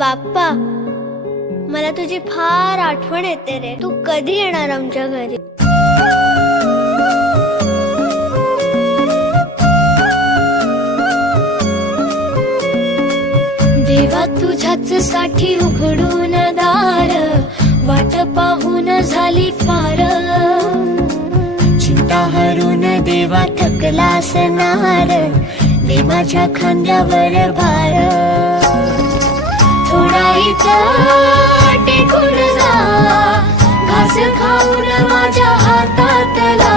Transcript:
बाप्पा, मला तुझी फार आठवण येते रे. तू कधी येणार आमच्या घरी? देवा तुझ्याच साठी उघडून दार, वाट पाहून झाली फार. चिंता हरून देवा थकला असणार, दे माझ्या खांद्यावर भार. थोडा इथं टेकून जा, घास खाऊन माझ्या हातातला.